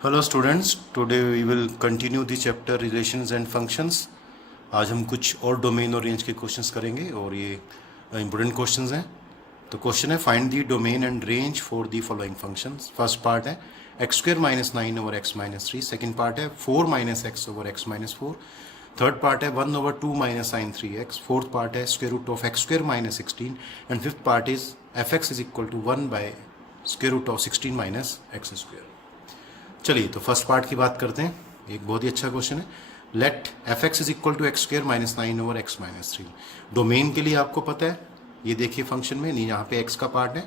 Hello students, today we will continue the chapter relations and functions. आज हम कुछ और डोमेन और रेंज के क्वेश्चंस करेंगे और ये इंपॉर्टेंट क्वेश्चंस हैं। तो क्वेश्चन है find the domain and range for the following functions. First part है x square minus 9 over x minus 3। Second part है 4 minus x over x minus 4। Third part है 1 over 2 minus sign 3x। Fourth part है square root of x square minus 16 and fifth part is f x is equal to 1 by square root of 16 minus x square. चलिए तो first part की बात करते हैं। एक बहुत ही अच्छा क्वेश्चन है। Let f x is equal to x square minus 9 over x minus 3। Domain के लिए आपको पता है, ये देखिए फंक्शन में नहीं, यहाँ पे एक्स का पार्ट है,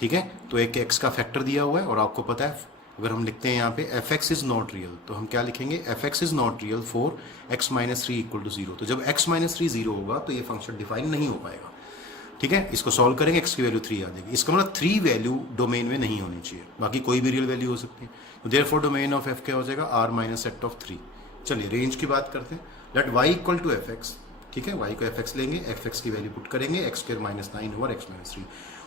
ठीक है। तो एक एक्स का फैक्टर दिया हुआ है और आपको पता है अगर हम लिखते हैं यहाँ पे f x is not real तो हम क्या लिखेंगे, f x is not real for x minus 3 equal to 0। तो जब एक्स माइनस 3 0 होगा तो ये फंक्शन डिफाइन नहीं हो पाएगा, ठीक है। इसको सॉल्व करेंगे, एक्स की वैल्यू 3 आ जाएगी। इसका मतलब 3 वैल्यू डोमेन में नहीं होनी चाहिए, बाकी कोई भी रियल वैल्यू हो सकती है। तो देयरफॉर डोमेन ऑफ एफ क्या हो जाएगा, आर माइनस सेट ऑफ 3। चलिए रेंज की बात करते हैं। Let y equal to f x, ठीक है। वाई को एफ एक्स लेंगे, एफ एक्स की वैल्यू पुट करेंगे x square minus 9 over x minus 3।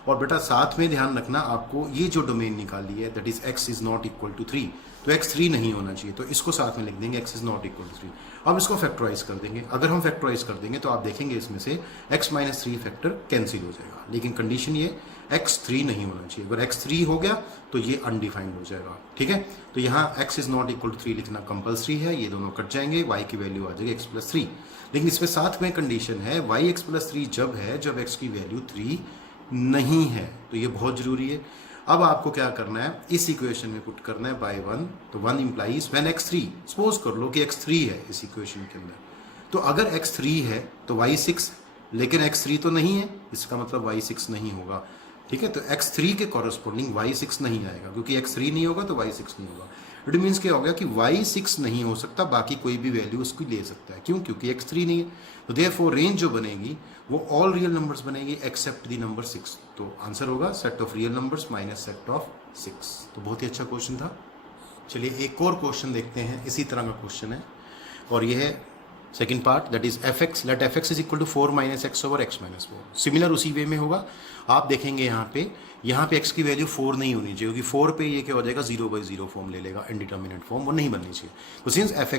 और बेटा साथ में ध्यान रखना, आपको ये जो डोमेन निकाली है that is x is not equal to 3, तो एक्स 3 नहीं होना चाहिए, तो इसको साथ में लिख देंगे x is not equal to 3। अब इसको फैक्टराइज कर देंगे। अगर हम फैक्टराइज कर देंगे तो आप देखेंगे इसमें से एक्स माइनस 3 फैक्टर कैंसिल हो जाएगा, लेकिन कंडीशन ये एक्स 3 नहीं होना चाहिए। अगर एक्स 3 हो गया तो ये अनडिफाइंड हो जाएगा, ठीक है। तो यहाँ x is not equal to 3 लिखना कंपलसरी है, ये दोनों कट जाएंगे, वाई की वैल्यू आ जाएगी एक्स प्लस 3। लेकिन इसमें साथ में कंडीशन है वाई एक्स प्लस 3 जब है जब एक्स की वैल्यू 3 नहीं है, तो ये बहुत जरूरी है। अब आपको क्या करना है, इस इक्वेशन में पुट करना है बाय 1। तो 1 इंप्लाइज व्हेन x 3, सपोज कर लो कि x 3 है इस इक्वेशन के अंदर, तो अगर x 3 है तो y 6, लेकिन x 3 तो नहीं है, इसका मतलब y 6 नहीं होगा, ठीक है। तो x 3 के कॉरस्पॉन्डिंग y 6 नहीं आएगा, क्योंकि x 3 नहीं होगा तो y 6 नहीं होगा। इट मीन्स क्या हो गया कि y 6 नहीं हो सकता, बाकी कोई भी वैल्यू उसकी ले सकता है। क्यों? क्योंकि x 3 नहीं है। तो देयरफॉर रेंज जो बनेगी वो ऑल रियल नंबर्स बनेगी एक्सेप्ट द नंबर 6। तो आंसर होगा set of real numbers minus set of 6। तो बहुत ही अच्छा क्वेश्चन था। चलिए एक और क्वेश्चन देखते हैं, इसी तरह का क्वेश्चन है और ये है second part, that is f x. Let f x is equal to 4 minus x over x minus 4। Similar उसी वे में होगा। आप देखेंगे यहाँ पे एक्स की वैल्यू 4 नहीं होनी चाहिए, क्योंकि 4 पे ये क्या हो जाएगा, 0/0 फॉर्म ले लेगा, इनडिटर्मिनेट फॉर्म, वो नहीं बननी चाहिए। तो since f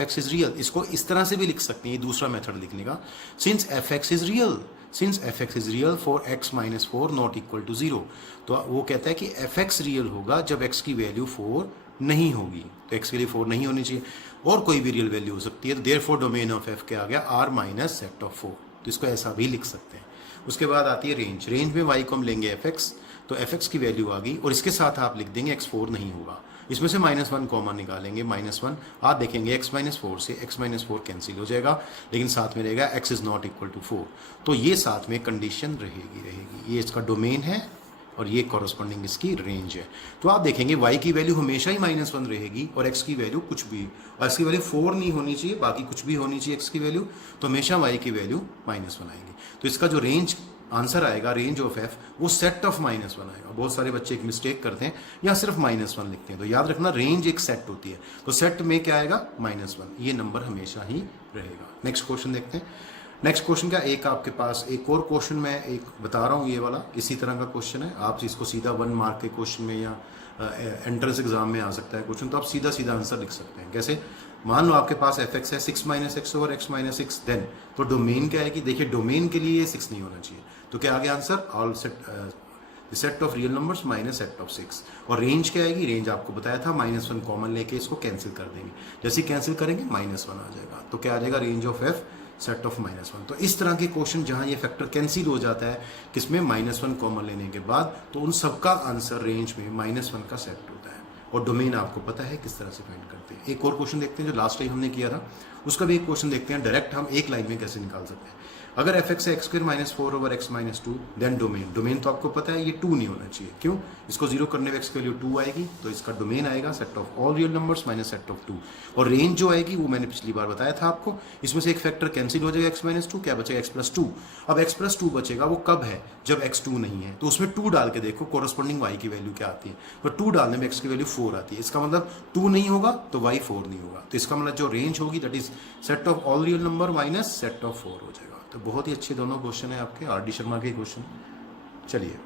x is real, इसको इस तरह से भी लिख सकते हैं, ये दूसरा मेथड लिखने का। Since f x is real for x minus 4 not equal to 0, तो वो कहता है कि एफ एक्स रियल होगा जब एक्स की वैल्यू 4 नहीं होगी। तो एक्स के लिए 4 नहीं होनी चाहिए और कोई भी रियल वैल्यू हो सकती है। तो देयरफॉर डोमेन ऑफ एफ क्या आ गया, आर माइनस सेट ऑफ 4। तो इसको ऐसा भी लिख सकते हैं। उसके बाद आती है रेंज। रेंज में वाई को हम लेंगे एफ एक्स, तो एफ एक्स की वैल्यू आ गई और इसके साथ आप लिख देंगे एक्स 4 नहीं होगा। इसमें से -1 कॉमन निकालेंगे, -1। आप देखेंगे एक्स माइनस 4 से एक्स माइनस 4 कैंसिल हो जाएगा, लेकिन साथ में रहेगा x is not equal to 4। तो ये साथ में कंडीशन रहेगी। ये इसका डोमेन है और ये कॉरस्पॉन्डिंग इसकी रेंज है। तो आप देखेंगे y की वैल्यू हमेशा ही -1 रहेगी और x की वैल्यू कुछ भी, और x की वैल्यू 4 नहीं होनी चाहिए, बाकी कुछ भी होनी चाहिए x की वैल्यू, तो हमेशा y की वैल्यू -1 आएगी। तो इसका जो रेंज आंसर आएगा, रेंज ऑफ f, वो सेट ऑफ -1 आएगा। बहुत सारे बच्चे एक मिस्टेक करते हैं, या सिर्फ -1 लिखते हैं। तो याद रखना रेंज एक सेट होती है, तो सेट में क्या आएगा, -1, ये नंबर हमेशा ही रहेगा। नेक्स्ट क्वेश्चन देखते हैं। नेक्स्ट क्वेश्चन क्या, एक आपके पास एक और क्वेश्चन मैं एक बता रहा हूँ, ये वाला इसी तरह का क्वेश्चन है। आप इसको सीधा 1 मार्क के क्वेश्चन में या एंट्रेंस एग्जाम में आ सकता है क्वेश्चन, तो आप सीधा सीधा आंसर लिख सकते हैं। कैसे, मान लो आपके पास एफ एक्स है 6 minus x over x minus 6, then तो डोमेन क्या है कि देखिए डोमेन के लिए 6 नहीं होना चाहिए, तो क्या आ गया answer, all set of real numbers minus set of 6। और रेंज क्या आएगी, रेंज आपको बताया था -1 कॉमन लेके इसको कैंसिल कर देंगे, जैसे कैंसिल करेंगे -1 आ जाएगा। तो क्या आ जाएगा, range of F set of -1। तो इस तरह के क्वेश्चन जहां ये फैक्टर कैंसिल हो जाता है किसमें, -1 कॉमन लेने के बाद, तो उन सबका आंसर रेंज में -1 का सेट होता है। और डोमेन आपको पता है किस तरह से फाइंड करते हैं। एक और क्वेश्चन देखते हैं जो लास्ट टाइम हमने किया था, उसका भी एक क्वेश्चन देखते हैं, डायरेक्ट हम एक लाइन में कैसे निकाल सकते हैं। अगर एफ एक्स है x square minus 4 over x minus 2, then domain तो आपको पता है ये 2 नहीं होना चाहिए। क्यों, इसको 0 करने में एक्स की वैल्यू 2 आएगी, तो इसका डोमेन आएगा set of all real numbers minus set of 2। और रेंज जो आएगी वो मैंने पिछली बार बताया था आपको, इसमें से एक फैक्टर कैंसिल हो जाएगा एक्स माइनस 2, क्या बचेगा एक्स प्लस 2। अब एक्स प्लस 2 बचेगा, वो कब है, जब एक्स 2 नहीं है। तो उसमें 2 डाल के देखो कॉरस्पॉन्डिंग वाई की वैल्यू क्या आती है, तो 2 डालने में एक्स की वैल्यू 4 आती है। इसका मतलब 2 नहीं होगा तो वाई 4 नहीं होगा, तो इसका मतलब जो रेंज होगी that is set of all real number minus set of 4 हो जाएगा। तो बहुत ही अच्छे दोनों क्वेश्चन है आपके, आर डी शर्मा के क्वेश्चन। चलिए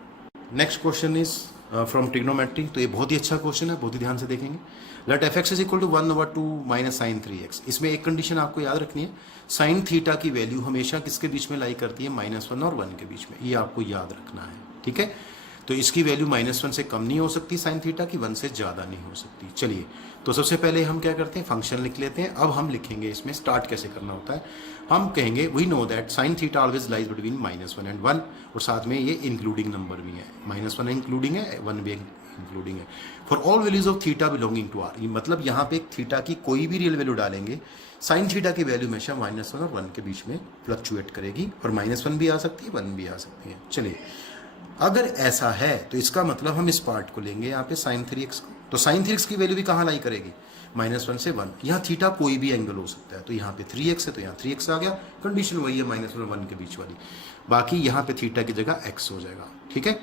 next question is from trigonometry. तो ये बहुत ही अच्छा क्वेश्चन है, बहुत ही ध्यान से देखेंगे। Let f x is equal to 1/2 minus sign 3x। इसमें एक कंडीशन आपको याद रखनी है, साइन थीटा की वैल्यू हमेशा किसके बीच में लाई करती है, -1 और 1 के बीच में, ये आपको याद रखना है, ठीक है। तो इसकी वैल्यू -1 से कम नहीं हो सकती साइन थीटा की, 1 से ज़्यादा नहीं हो सकती। चलिए, तो सबसे पहले हम क्या करते हैं, फंक्शन लिख लेते हैं। अब हम लिखेंगे इसमें स्टार्ट कैसे करना होता है। हम कहेंगे we know that sine theta always lies between -1 and 1, और साथ में ये इंक्लूडिंग नंबर भी है, -1 इंक्लूडिंग है, 1 भी इंक्लूडिंग है। For all values of theta belonging to R, मतलब यहाँ पे थीटा की कोई भी रियल वैल्यू डालेंगे, साइन थीटा की वैल्यू हमेशा -1 और 1 के बीच में फ्लक्चुएट करेगी, और -1 भी आ सकती है, 1 भी आ सकती है। चलिए, अगर ऐसा है तो इसका मतलब हम इस पार्ट को लेंगे यहाँ पे sin 3x को, तो sin 3x की वैल्यू भी कहाँ लाई करेगी, -1 से 1। यहाँ थीटा कोई भी एंगल हो सकता है, तो यहाँ पे 3x है तो यहाँ 3x आ गया, कंडीशन वही है -1 और 1 के बीच वाली। बाकी यहाँ पे थीटा की जगह x हो जाएगा, ठीक है।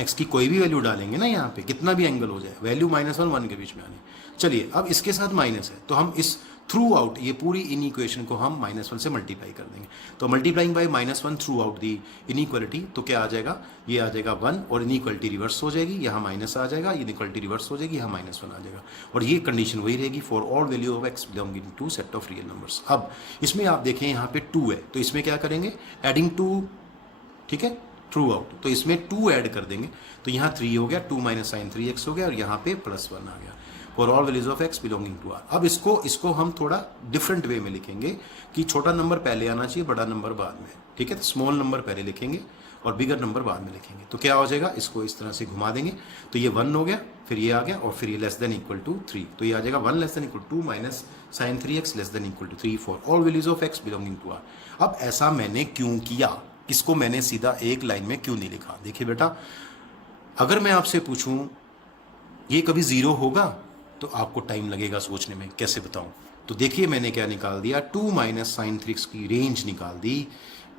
x की कोई भी वैल्यू डालेंगे ना, यहाँ पे कितना भी एंगल हो जाए, वैल्यू -1 1 के बीच में आनी। चलिए, अब इसके साथ माइनस है, तो हम इस थ्रू आउट ये पूरी इन इक्वेशन को हम -1 से मल्टीप्लाई कर देंगे। तो multiplying by -1 through out the inequality, तो क्या आ जाएगा, ये आ जाएगा 1, और इनइक्वालिटी रिवर्स हो जाएगी, यहाँ माइनस आ जाएगा, इनइक्वालिटी रिवर्स हो जाएगी, यहाँ -1 आ जाएगा, और ये कंडीशन वही रहेगी for all value of x belonging to set of real numbers. अब इसमें आप देखें यहाँ पे 2 है, तो इसमें क्या करेंगे, एडिंग 2, ठीक है, थ्रू आउट, तो इसमें 2 ऐड कर देंगे, तो यहाँ 3 हो गया, 2 माइनस साइन 3x हो गया, और यहाँ पे +1 आ गया for all values of x belonging to r। अब इसको हम थोड़ा डिफरेंट वे में लिखेंगे कि छोटा नंबर पहले आना चाहिए, बड़ा नंबर बाद में, ठीक है। तो स्मॉल नंबर पहले लिखेंगे और बिगर नंबर बाद में लिखेंगे। तो क्या हो जाएगा, इसको इस तरह से घुमा देंगे, तो ये 1 हो गया, फिर ये आ गया, और फिर ये लेस देन इक्वल टू 3, तो ये आ जाएगा 1 less than equal to minus sign 3x less than equal to 3 for all values of x belonging to r। अब ऐसा मैंने क्यों किया, इसको मैंने सीधा एक लाइन में क्यों नहीं लिखा। देखिए बेटा, अगर मैं आपसे पूछूं ये कभी 0 होगा, तो आपको टाइम लगेगा सोचने में, कैसे बताऊं। तो देखिए मैंने क्या निकाल दिया, 2 माइनस साइन 3x की रेंज निकाल दी।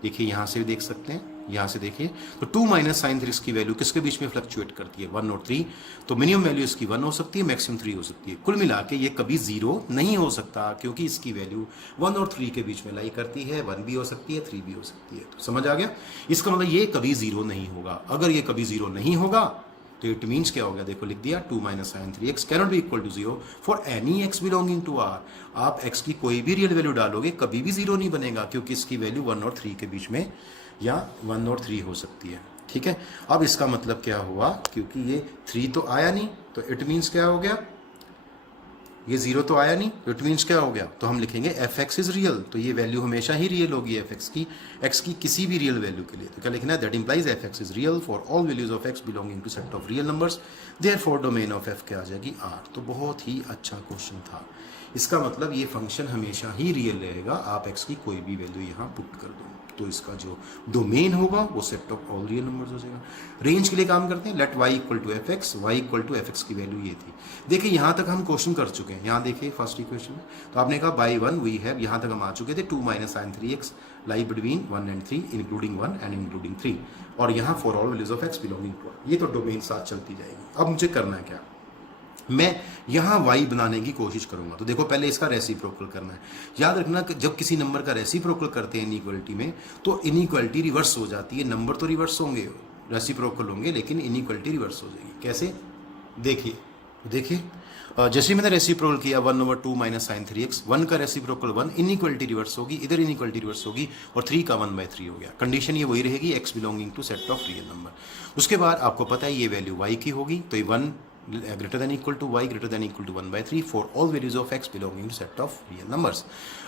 देखिए यहाँ से भी देख सकते हैं, यहाँ से देखिए, तो 2 माइनस साइन 3x की वैल्यू किसके बीच में फ्लक्चुएट करती है, 1 और 3। तो मिनिमम वैल्यू इसकी 1 हो सकती है, मैक्सिमम 3 हो सकती है। कुल मिला के ये कभी 0 नहीं हो सकता, क्योंकि इसकी वैल्यू 1 और 3 के बीच में लाई करती है, 1 भी हो सकती है, 3 भी हो सकती है। तो समझ आ गया, इसका मतलब ये कभी 0 नहीं होगा। अगर ये कभी 0 नहीं होगा तो इट मीन्स क्या हो गया, देखो लिख दिया, 2 minus sign 3x cannot be equal to 0 for any x belonging to r। आप x की कोई भी रियल वैल्यू डालोगे, कभी भी 0 नहीं बनेगा, क्योंकि इसकी वैल्यू 1 और 3 के बीच में, या 1 और 3 हो सकती है, ठीक है। अब इसका मतलब क्या हुआ, क्योंकि ये 3 तो आया नहीं, तो इट मीन्स क्या हो गया, ये 0 तो आया नहीं, तो इट मीन्स क्या हो गया, तो हम लिखेंगे एफ एक्स इज रियल। तो ये वैल्यू हमेशा ही रियल होगी एफ एक्स की, एक्स की किसी भी रियल वैल्यू के लिए। तो क्या लिखना है, that implies f x is real for all values of x belonging to set of real numbers, therefore domain of f क्या आ जाएगी, आर। तो बहुत ही अच्छा क्वेश्चन था। इसका मतलब ये फंक्शन हमेशा ही रियल रहेगा, आप एक्स की कोई भी वैल्यू यहाँ पुट कर दो, तो इसका जो डोमेन होगा वो set of all real numbers हो जाएगा। रेंज के लिए काम करते हैं, let y equal to f x, y equal to f x की वैल्यू ये थी। देखिए यहाँ तक हम क्वेश्चन कर चुके हैं, यहाँ देखिए फर्स्ट इक्वेशन में, तो आपने कहा बाई 1 वी हैव, यहाँ तक हम आ चुके थे, 2 minus sign 3x lie between 1 and 3 including 1 and including 3, और यहाँ for all values of x belonging to, ये तो डोमेन साथ चलती जाएगी। अब मुझे करना है क्या, मैं यहाँ y बनाने की कोशिश करूंगा। तो देखो पहले इसका रेसिप्रोकल करना है। याद रखना कि जब किसी नंबर का रेसिप्रोकल करते हैं इनइक्वालिटी में, तो इनइक्वालिटी रिवर्स हो जाती है। नंबर तो रिवर्स होंगे, रेसिप्रोकल होंगे, लेकिन इनइक्वालिटी रिवर्स हो जाएगी। कैसे, देखिए जैसे मैंने रेसिप्रोकल किया 1/2 माइनस साइन 3x, 1 का रेसिप्रोकल 1, इनइक्वालिटी रिवर्स होगी, इधर इनइक्वालिटी रिवर्स होगी, और 3 का 1/3 हो गया। कंडीशन ये वही रहेगी, x belonging to set of real number. उसके बाद आपको पता है ये वैल्यू y की होगी, तो ये 1 greater than equal to y greater than equal to 1/3 for all values of x belonging to set of real numbers।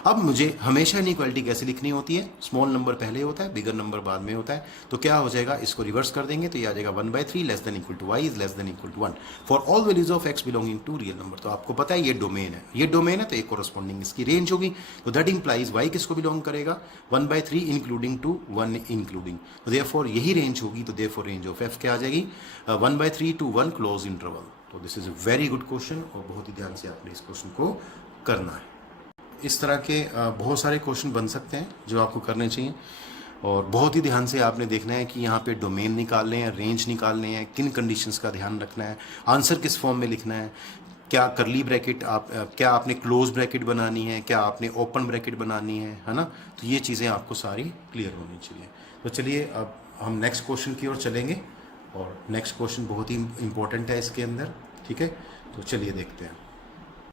अब मुझे हमेशा इनइक्वालिटी कैसे लिखनी होती है, स्मॉल नंबर पहले होता है, बिगर नंबर बाद में होता है। तो क्या हो जाएगा, इसको रिवर्स कर देंगे, तो ये आ जाएगा 1/3 less than equal to y is less than equal to 1 for all values of x belonging to real number. तो आपको पता है ये डोमेन है, ये डोमेन है, तो एक कोरस्पॉन्डिंग इसकी रेंज होगी। तो दैट इंप्लाइज y किसको बिलोंग करेगा, 1/3 इंक्लूडिंग टू 1 इंक्लूडिंग, तो देयरफॉर यही रेंज होगी। तो देयरफॉर रेंज ऑफ f क्या आ जाएगी, 1/3 टू 1 क्लोज इंटरवल। तो this is a very good question, और बहुत ही ध्यान से आपने इस क्वेश्चन को करना है। इस तरह के बहुत सारे क्वेश्चन बन सकते हैं जो आपको करने चाहिए, और बहुत ही ध्यान से आपने देखना है कि यहाँ पे डोमेन निकालने हैं, रेंज निकालने हैं, किन कंडीशंस का ध्यान रखना है, आंसर किस फॉर्म में लिखना है, क्या करली ब्रैकेट क्या आपने क्लोज ब्रैकेट बनानी है, क्या आपने ओपन ब्रैकेट बनानी है ना। तो ये चीज़ें आपको सारी क्लियर होनी चाहिए। तो चलिए अब हम नेक्स्ट क्वेश्चन की ओर चलेंगे। और नेक्स्ट क्वेश्चन बहुत ही इंपॉर्टेंट है इसके अंदर, ठीक है। तो चलिए देखते हैं।